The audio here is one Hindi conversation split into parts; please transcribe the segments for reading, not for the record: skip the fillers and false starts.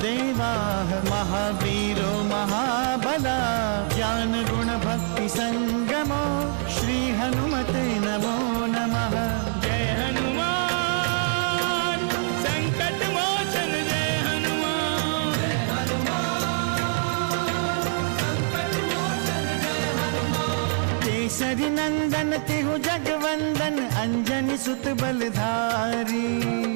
देवाः महावीरो महाबला ज्ञान गुण भक्ति संगमो श्री हनुमते नमो नमः। जय हनुमान संकट मोचन जय हनुमान। जय हनुमान संकट मोचन जय हनुमान। केसरी नंदन तिहु जगवंदन अंजनी सुत बलधारी।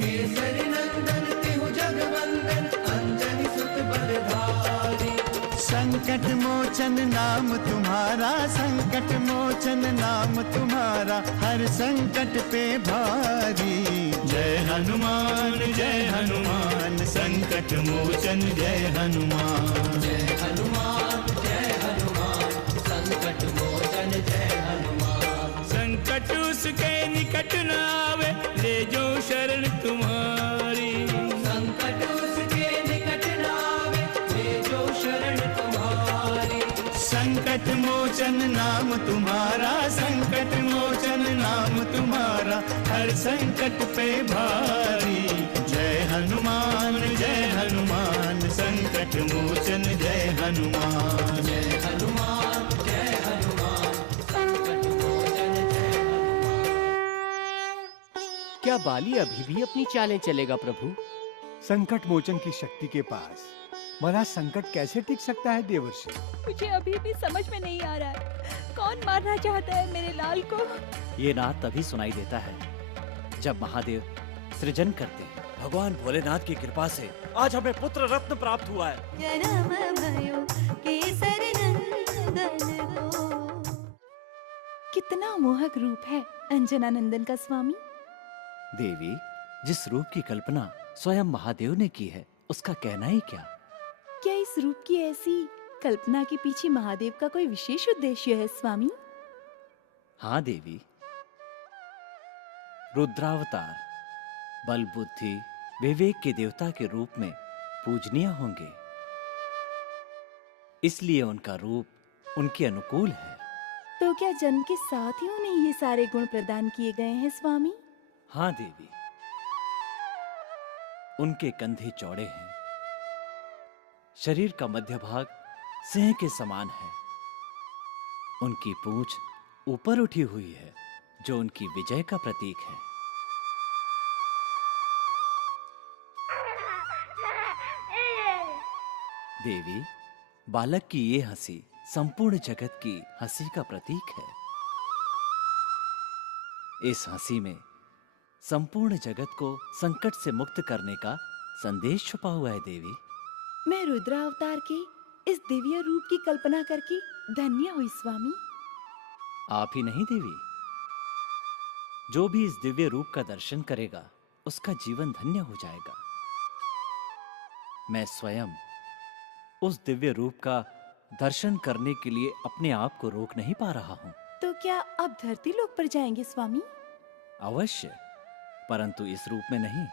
केसरी नंदन तिहु जगवंदन अंजनी सुत बलधारी। संकट मोचन नाम तुम्हारा, संकट मोचन नाम तुम्हारा, हर संकट पे भारी। जय हनुमान संकट मोचन जय हनुमान। जय हनुमान संकट मोचन जय हनुमान। संकट उसके निकट न आवे ले जो शरण तुम्हारी। संकट उसके निकट न आवे ले जो शरण तुम्हारी। संकट मोचन नाम तुम्हारा, संकट मोचन नाम तुम्हारा, हर संकट पे भारी। जय हनुमान संकट मोचन जय हनुमान। जय हनुमान संकट मोचन जय हनुमान। क्या बाली अभी भी अपनी चालें चलेगा प्रभु? संकट मोचन की शक्ति के पास महाराज संकट कैसे टिक सकता है देवर्षि? मुझे अभी भी समझ में नहीं आ रहा है, कौन मारना चाहता है मेरे लाल को? ये नाद तभी सुनाई देता है जब महादेव सृजन करते हैं। भगवान भोलेनाथ की कृपा से आज हमें पुत्र रत्न प्राप्त हुआ है। जन्म भयो केसरी नंदन को। कितना मोहक रूप है अंजना नंदन का स्वामी। देवी, जिस रूप की कल्पना स्वयं महादेव ने की है उसका कहना ही क्या। क्या इस रूप की ऐसी कल्पना के पीछे महादेव का कोई विशेष उद्देश्य है स्वामी? हाँ देवी, रुद्रावतार बल बुद्धि विवेक के देवता के रूप में पूजनीय होंगे, इसलिए उनका रूप उनके अनुकूल है। तो क्या जन्म के साथ ही उन्हें ये सारे गुण प्रदान किए गए हैं स्वामी? हाँ देवी, उनके कंधे चौड़े हैं, शरीर का मध्य भाग सिंह के समान है, उनकी पूंछ ऊपर उठी हुई है जो उनकी विजय का प्रतीक है। देवी, बालक की ये हंसी संपूर्ण जगत की हंसी का प्रतीक है। इस हंसी में संपूर्ण जगत को संकट से मुक्त करने का संदेश छुपा हुआ है देवी। मैं रुद्रावतार के इस दिव्य रूप की कल्पना करके धन्य हुई स्वामी। आप ही नहीं देवी, जो भी इस दिव्य रूप का दर्शन करेगा उसका जीवन धन्य हो जाएगा। मैं स्वयं उस दिव्य रूप का दर्शन करने के लिए अपने आप को रोक नहीं पा रहा हूँ। तो क्या आप धरती लोक पर जाएंगे स्वामी? अवश्य, परंतु इस रूप में नहीं।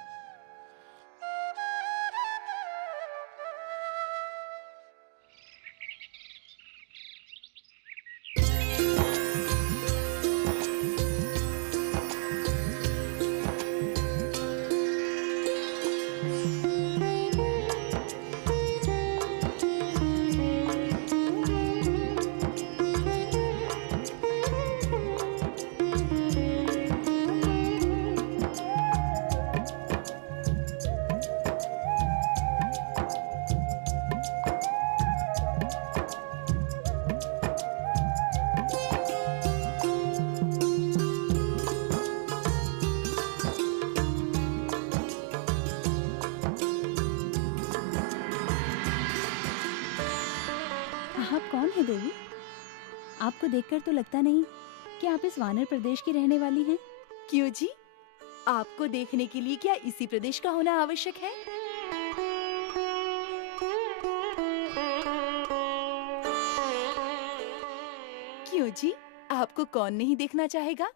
कौन है देवी? आपको देखकर तो लगता नहीं कि आप इस वानर प्रदेश की रहने वाली हैं। क्यों जी? आपको देखने के लिए क्या इसी प्रदेश का होना आवश्यक है? क्यों जी? आपको कौन नहीं देखना चाहेगा?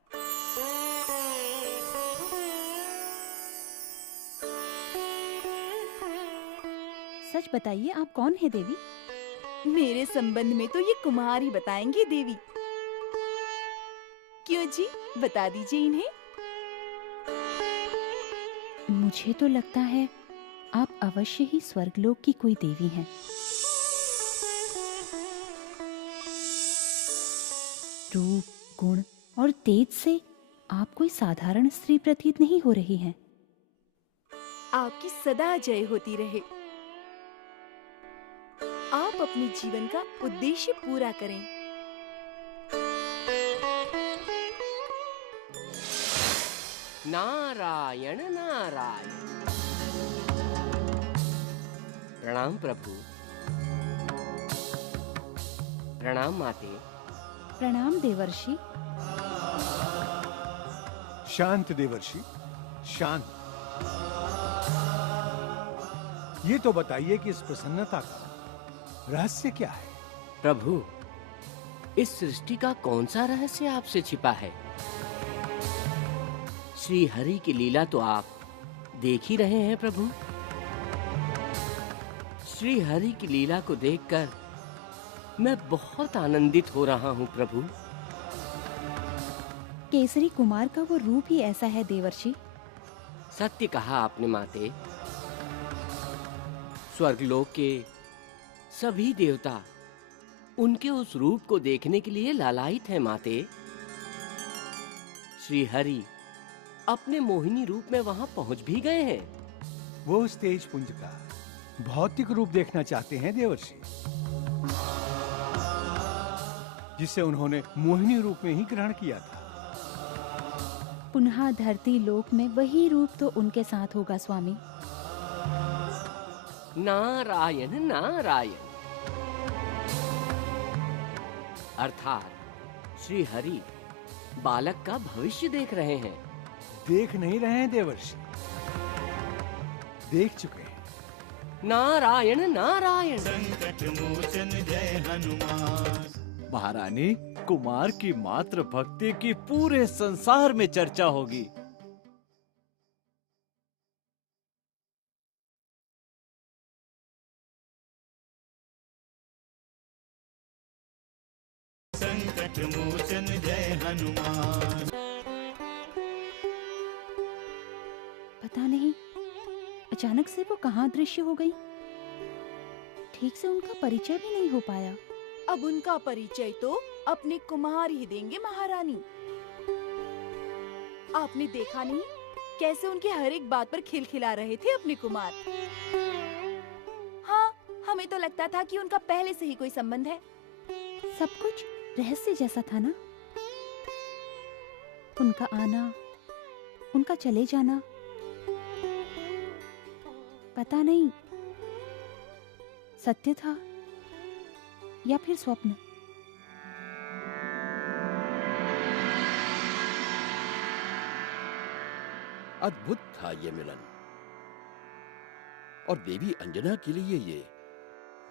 सच बताइए, आप कौन है देवी? मेरे संबंध में तो ये कुमार ही बताएंगे देवी। क्यों जी, बता दीजिए इन्हें। मुझे तो लगता है आप अवश्य ही स्वर्गलोक की कोई देवी हैं। रूप, गुण और तेज से आप कोई साधारण स्त्री प्रतीत नहीं हो रही हैं। आपकी सदा जय होती रहे। आप अपने जीवन का उद्देश्य पूरा करें। नारायण नारायण। प्रणाम प्रभु। प्रणाम माते। प्रणाम देवर्षि। शांत देवर्षि, शांत। ये तो बताइए कि इस प्रसन्नता का रहस्य क्या है? प्रभु, इस सृष्टि का कौन सा रहस्य आपसे छिपा है? श्री हरि की लीला तो आप देख ही रहे हैं प्रभु। श्री हरि की लीला को देखकर मैं बहुत आनंदित हो रहा हूँ प्रभु। केसरी कुमार का वो रूप ही ऐसा है देवर्षि। सत्य कहा आपने माते। स्वर्गलोक के सभी देवता उनके उस रूप को देखने के लिए लालायित हैं माते। श्री हरि अपने मोहिनी रूप में वहां पहुंच भी गए हैं। वो उस तेज पुंज का भौतिक रूप देखना चाहते हैं देवर्षि, जिसे उन्होंने मोहिनी रूप में ही ग्रहण किया था। पुनः धरती लोक में वही रूप तो उनके साथ होगा स्वामी। नारायण नारायण। अर्थात श्री हरि बालक का भविष्य देख रहे हैं। देख नहीं रहे हैं देवर्षि, देख चुके हैं। नारायण नारायण। संकट मोचन जय हनुमान। महारानी, कुमार की मात्र भक्ति की पूरे संसार में चर्चा होगी। संकट मोचन जय हनुमान। पता नहीं अचानक से वो कहाँ दृश्य हो गई। ठीक से उनका परिचय भी नहीं हो पाया। अब उनका परिचय तो अपने कुमार ही देंगे महारानी। आपने देखा नहीं कैसे उनके हर एक बात पर खिलखिला रहे थे अपने कुमार। हाँ, हमें तो लगता था कि उनका पहले से ही कोई संबंध है। सब कुछ रहस्य जैसा था ना। उनका आना, उनका चले जाना, पता नहीं सत्य था या फिर स्वप्न। अद्भुत था ये मिलन, और देवी अंजना के लिए ये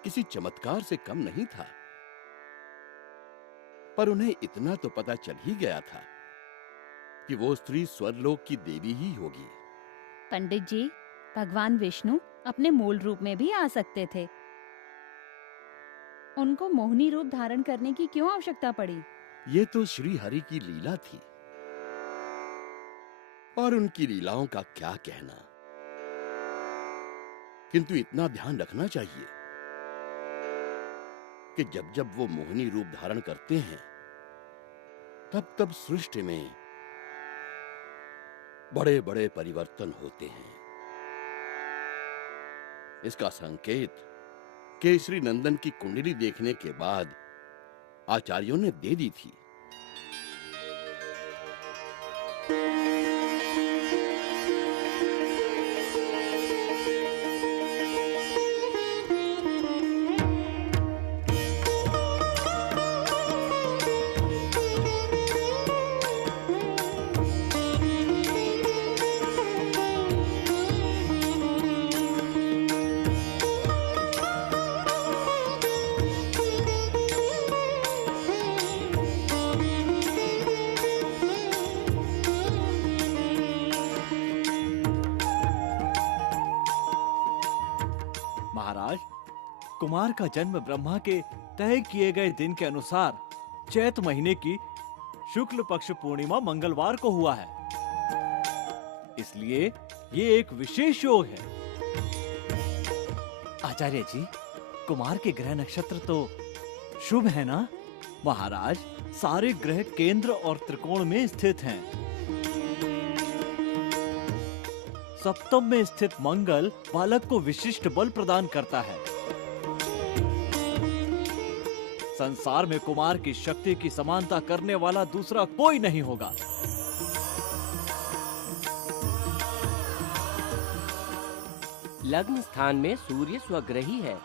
किसी चमत्कार से कम नहीं था। पर उन्हें इतना तो पता चल ही गया था कि वो स्त्री स्वर्गलोक की देवी ही होगी। पंडित जी, भगवान विष्णु अपने मूल रूप में भी आ सकते थे। उनको मोहिनी रूप धारण करने की क्यों आवश्यकता पड़ी? ये तो श्री हरि की लीला थी, और उनकी लीलाओं का क्या कहना। किंतु इतना ध्यान रखना चाहिए कि जब जब वो मोहिनी रूप धारण करते हैं, तब तब सृष्टि में बड़े बड़े परिवर्तन होते हैं। इसका संकेत केसरी नंदन की कुंडली देखने के बाद आचार्यों ने दे दी थी। महाराज, कुमार का जन्म ब्रह्मा के तय किए गए दिन के अनुसार चैत महीने की शुक्ल पक्ष पूर्णिमा मंगलवार को हुआ है। इसलिए ये एक विशेष योग है। आचार्य जी, कुमार के ग्रह नक्षत्र तो शुभ है ना? महाराज, सारे ग्रह केंद्र और त्रिकोण में स्थित हैं। सप्तम में स्थित मंगल बालक को विशिष्ट बल प्रदान करता है। संसार में कुमार की शक्ति की समानता करने वाला दूसरा कोई नहीं होगा। लग्न स्थान में सूर्य स्वग्रही है।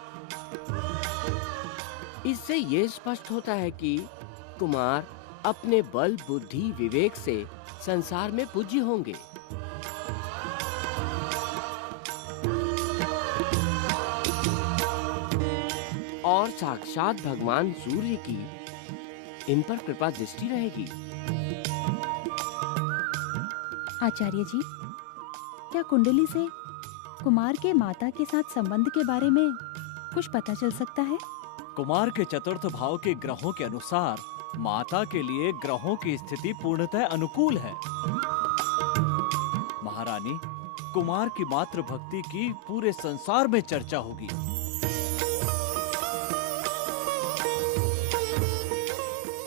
इससे ये स्पष्ट होता है कि कुमार अपने बल, बुद्धि, विवेक से संसार में पूज्य होंगे। और साक्षात भगवान सूर्य की इन पर कृपा दृष्टि रहेगी। आचार्य जी, क्या कुंडली से कुमार के माता के साथ संबंध के बारे में कुछ पता चल सकता है? कुमार के चतुर्थ भाव के ग्रहों के अनुसार माता के लिए ग्रहों की स्थिति पूर्णतः अनुकूल है। महारानी, कुमार की मातृ भक्ति की पूरे संसार में चर्चा होगी।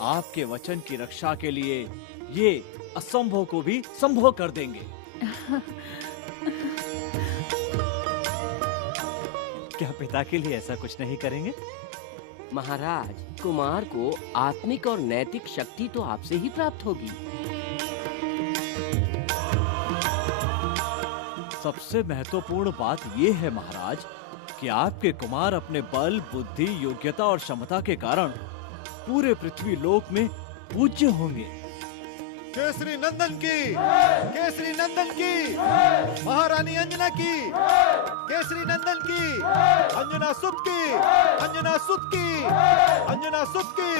आपके वचन की रक्षा के लिए ये असंभव को भी संभव कर देंगे। क्या पिता के लिए ऐसा कुछ नहीं करेंगे? महाराज, कुमार को आत्मिक और नैतिक शक्ति तो आपसे ही प्राप्त होगी। सबसे महत्वपूर्ण बात ये है महाराज कि आपके कुमार अपने बल, बुद्धि, योग्यता और क्षमता के कारण पूरे पृथ्वी लोक में पूज्य होंगे। केसरी नंदन की, केसरी नंदन की, महारानी अंजना की, केसरी नंदन की, अंजना सुत की, अंजना सुत की, अंजना सुत की,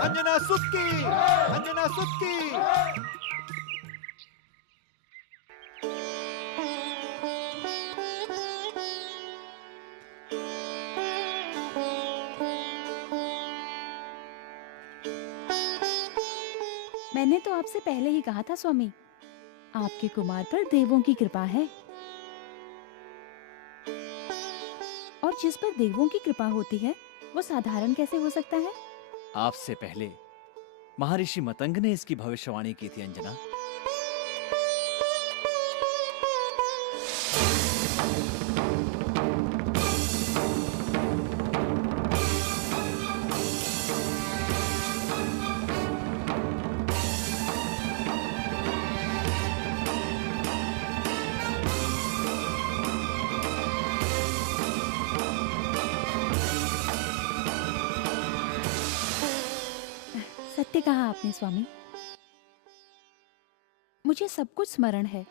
अंजना सुत की, अंजना सुत की। मैंने तो आपसे पहले ही कहा था स्वामी, आपके कुमार पर देवों की कृपा है। और जिस पर देवों की कृपा होती है वो साधारण कैसे हो सकता है? आपसे पहले महर्षि मतंग ने इसकी भविष्यवाणी की थी अंजना। सत्य कहा आपने स्वामी, मुझे सब कुछ स्मरण है।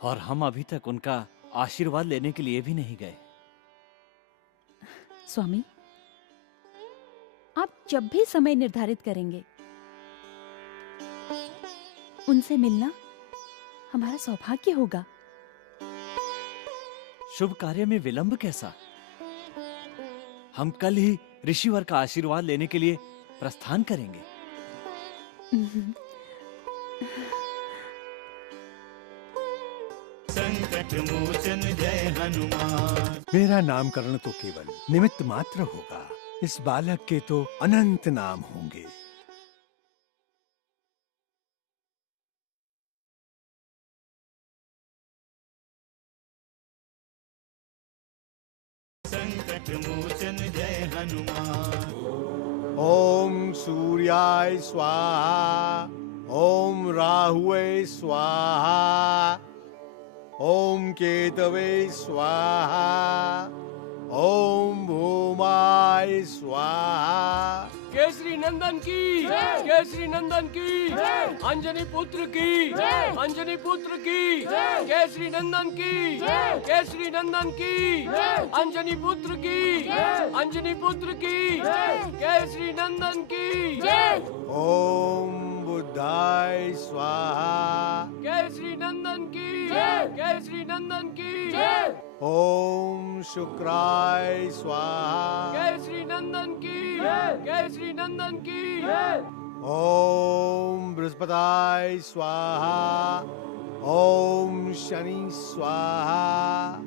और हम अभी तक उनका आशीर्वाद लेने के लिए भी नहीं गए। स्वामी, आप जब भी समय निर्धारित करेंगे उनसे मिलना हमारा सौभाग्य होगा। शुभ कार्य में विलंब कैसा? हम कल ही ऋषिवर का आशीर्वाद लेने के लिए प्रस्थान करेंगे। संकट मोचन जय हनुमान। मेरा नामकरण तो केवल निमित्त मात्र होगा, इस बालक के तो अनंत नाम होंगे। संकट मोचन जय हनुमान। ओम सूर्याय स्वाहा, ओम राहुवे स्वाहा, ओम केतवे स्वाहा, ओम भूमाय स्वाहा। केसरी नंदन की, केसरी नंदन की, अंजनी पुत्र की, अंजनी पुत्र की, केसरी नंदन की, केसरी नंदन की, अंजनी पुत्र की, अंजनी पुत्र की, केसरी नंदन की। ओम बुद्धाय स्वाहा, केसरी नंदन की, केसरी नंदन की, ओम शुक्राय स्वाहा, केसरी नंदन की, केसरी नंदन की, ओम बृहस्पताय स्वाहा, ओम शनि स्वाहा,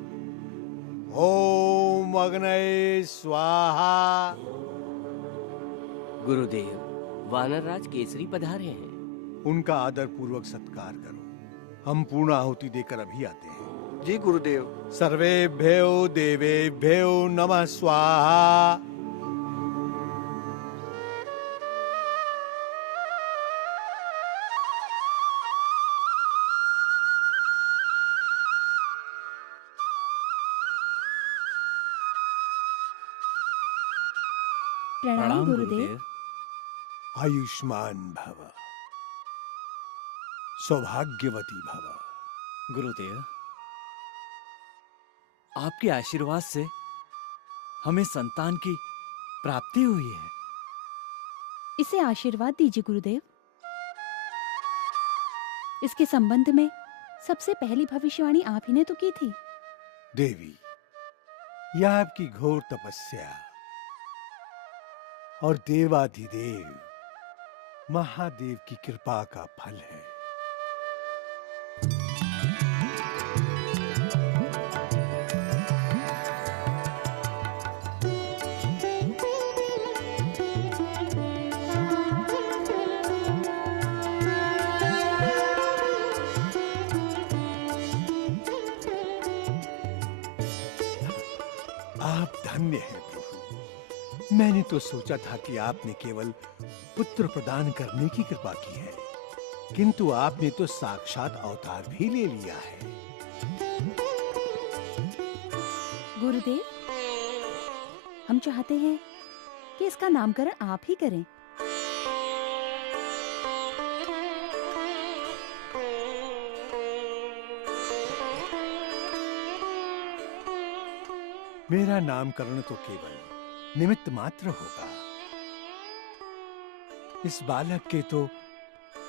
ओम अग्नये स्वाहा। गुरुदेव, वानरराज केसरी पधारे हैं। उनका आदर पूर्वक सत्कार करो। हम पूर्ण आहुति देकर अभी आते हैं। जी गुरुदेव। सर्वेभ्यो देवेभ्यो नमः स्वाहा। प्रणाम गुरुदेव। आयुष्मान भव, सौभाग्यवती भव। गुरुदेव, आपके आशीर्वाद से हमें संतान की प्राप्ति हुई है। इसे आशीर्वाद दीजिए गुरुदेव। इसके संबंध में सबसे पहली भविष्यवाणी आप ही ने तो की थी। देवी, यह आपकी घोर तपस्या और देवाधिदेव महादेव की कृपा का फल है। आप धन्य हैं प्रभु। मैंने तो सोचा था कि आपने केवल पुत्र प्रदान करने की कृपा की है, किंतु आपने तो साक्षात अवतार भी ले लिया है। गुरुदेव, हम चाहते हैं कि इसका नामकरण आप ही करें। मेरा नामकरण तो केवल निमित्त मात्र होगा। इस बालक के तो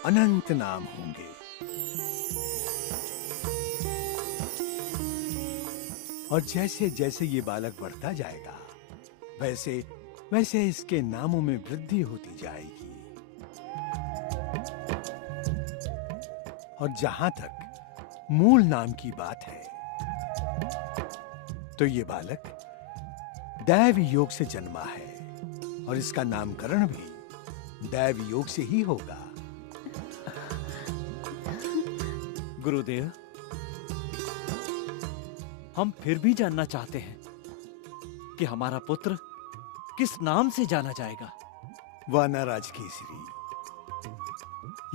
अनंत नाम होंगे। और जैसे जैसे ये बालक बढ़ता जाएगा, वैसे वैसे इसके नामों में वृद्धि होती जाएगी। और जहां तक मूल नाम की बात है, तो ये बालक दैव योग से जन्मा है और इसका नामकरण भी दैव योग से ही होगा। गुरुदेव, हम फिर भी जानना चाहते हैं कि हमारा पुत्र किस नाम से जाना जाएगा। वानरराज केसरी,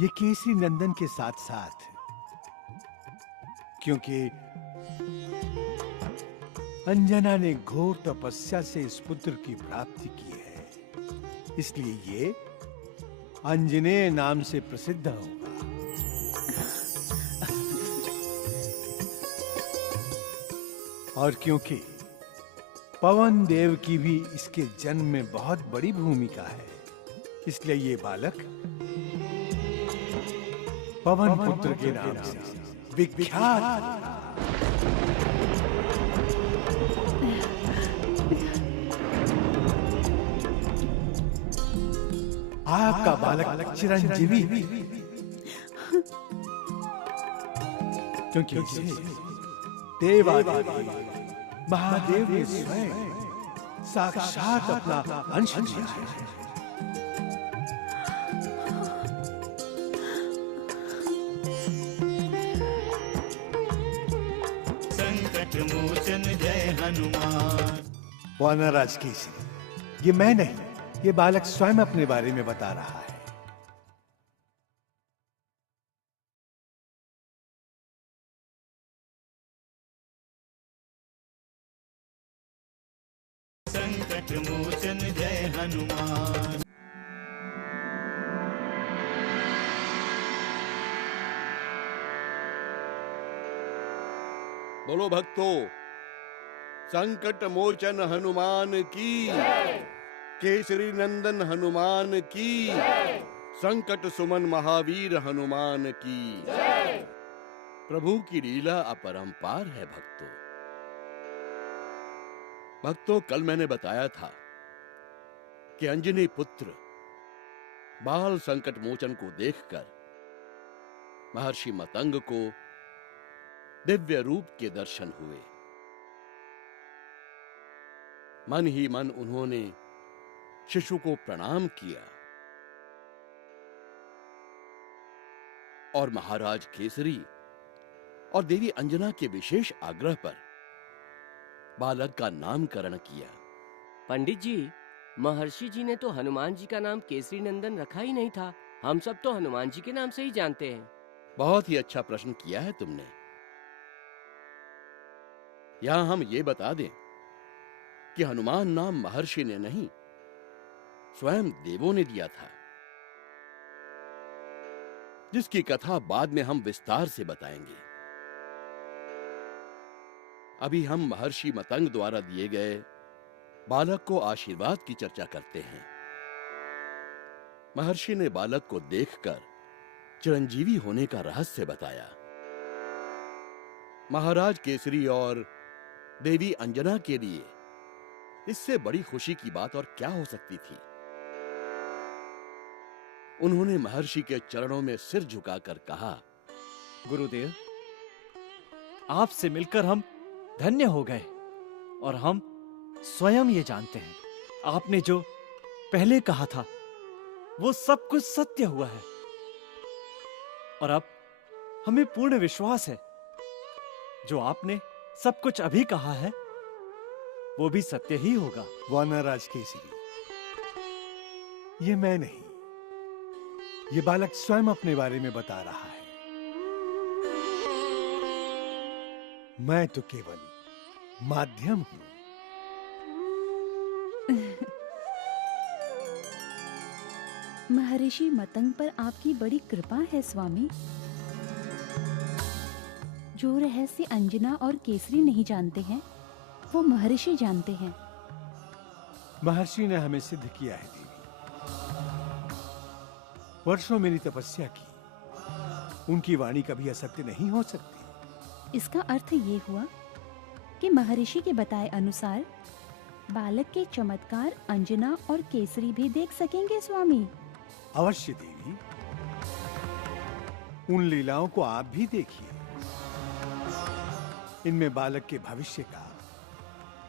ये केसरी नंदन के साथ साथ, क्योंकि अंजना ने घोर तपस्या से इस पुत्र की प्राप्ति की है, इसलिए ये अंजनेय नाम से प्रसिद्ध होगा। और क्योंकि पवन देव की भी इसके जन्म में बहुत बड़ी भूमिका है, इसलिए ये बालक पवन पुत्र के नाम से विख्यात। आपका बालक चिरंजीवी, क्योंकि इसे देवाधिदेव महादेव ने स्वयं साक्षात अपना अंश दिया है। संकट मोचन जय हनुमान। वानरराज केसरी, ये मैं नहीं, ये बालक स्वयं अपने बारे में बता रहा है। संकट मोचन जय हनुमान। बोलो भक्तों, संकट मोचन हनुमान की, केसरी नंदन हनुमान की, संकट सुमन महावीर हनुमान की। प्रभु की लीला अपरंपार है भक्तों। भक्तों, कल मैंने बताया था कि अंजनी पुत्र बाल संकट मोचन को देखकर महर्षि मतंग को दिव्य रूप के दर्शन हुए। मन ही मन उन्होंने शिशु को प्रणाम किया और महाराज केसरी और देवी अंजना के विशेष आग्रह पर बालक का नामकरण किया। पंडित जी, महर्षि जी ने तो हनुमान जी का नाम केसरी नंदन रखा ही नहीं था। हम सब तो हनुमान जी के नाम से ही जानते हैं। बहुत ही अच्छा प्रश्न किया है तुमने। यहां हम ये बता दें कि हनुमान नाम महर्षि ने नहीं, स्वयं देवों ने दिया था, जिसकी कथा बाद में हम विस्तार से बताएंगे। अभी हम महर्षि मतंग द्वारा दिए गए बालक को आशीर्वाद की चर्चा करते हैं। महर्षि ने बालक को देखकर चिरंजीवी होने का रहस्य बताया। महाराज केसरी और देवी अंजना के लिए इससे बड़ी खुशी की बात और क्या हो सकती थी। उन्होंने महर्षि के चरणों में सिर झुकाकर कहा, गुरुदेव, आपसे मिलकर हम धन्य हो गए और हम स्वयं ये जानते हैं, आपने जो पहले कहा था वो सब कुछ सत्य हुआ है और अब हमें पूर्ण विश्वास है जो आपने सब कुछ अभी कहा है वो भी सत्य ही होगा। वानरराज केसरी, ये मैं नहीं, ये बालक स्वयं अपने बारे में बता रहा है। मैं तो केवल माध्यम हूं। महर्षि मतंग पर आपकी बड़ी कृपा है स्वामी। जो रहस्य अंजना और केसरी नहीं जानते हैं वो महर्षि जानते हैं। महर्षि ने हमें सिद्ध किया है देवी। वर्षों मेरी तपस्या की, उनकी वाणी कभी असत्य नहीं हो सकती। इसका अर्थ ये हुआ कि महर्षि के बताए अनुसार बालक के चमत्कार अंजना और केसरी भी देख सकेंगे स्वामी। अवश्य देवी, उन लीलाओं को आप भी देखिए। इनमें बालक के भविष्य का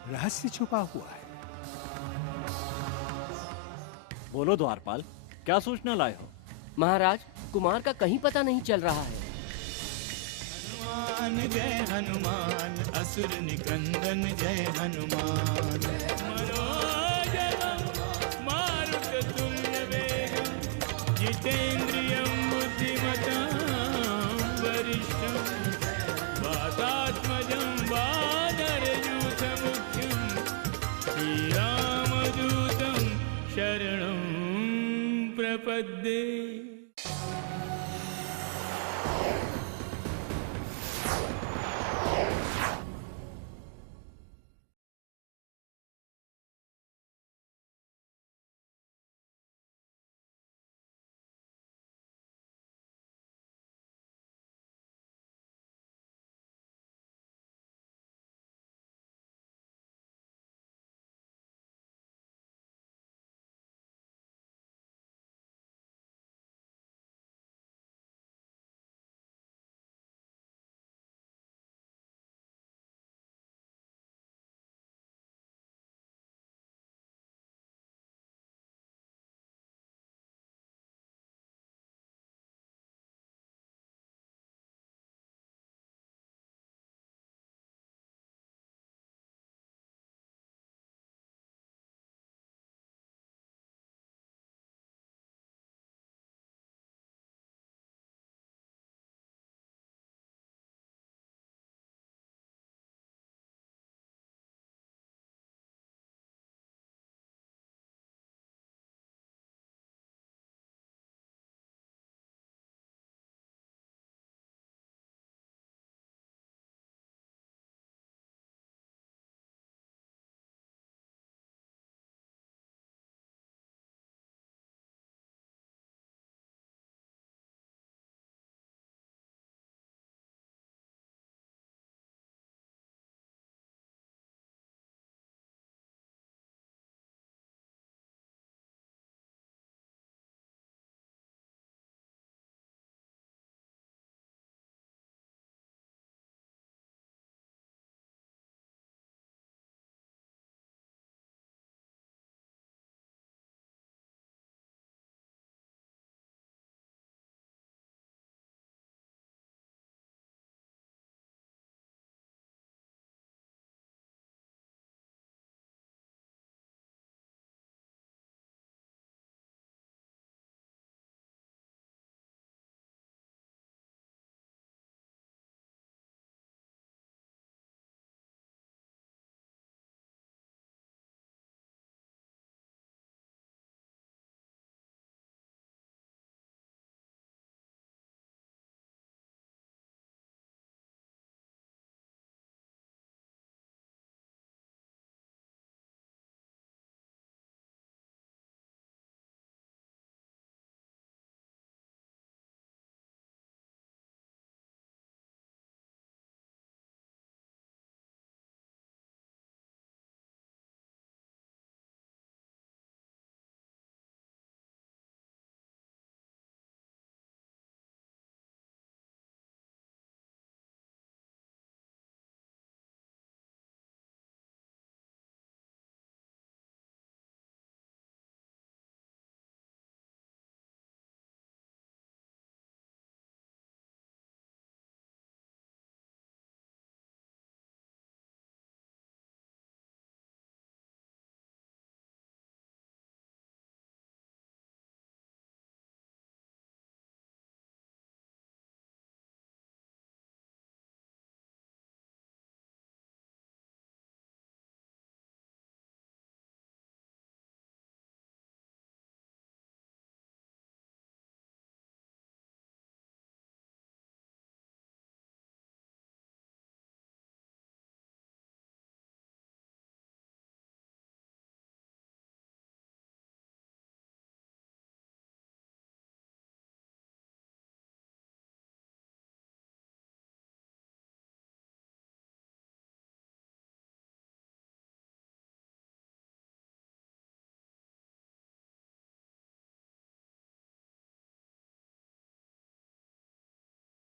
रहस्य छुपा हुआ है। बोलो द्वारपाल, क्या सूचना लाए हो? महाराज, कुमार का कहीं पता नहीं चल रहा है। हनुमान जय हनुमान, असुर निकंदन जय हनुमान। मारुततुल्य वेगं, जितेन्द्रियं बुद्धिमतां वरिष्ठं, वातात्मजं वानरयूथमुख्यं, श्रीरामदूतं शरणं प्रपद्ये।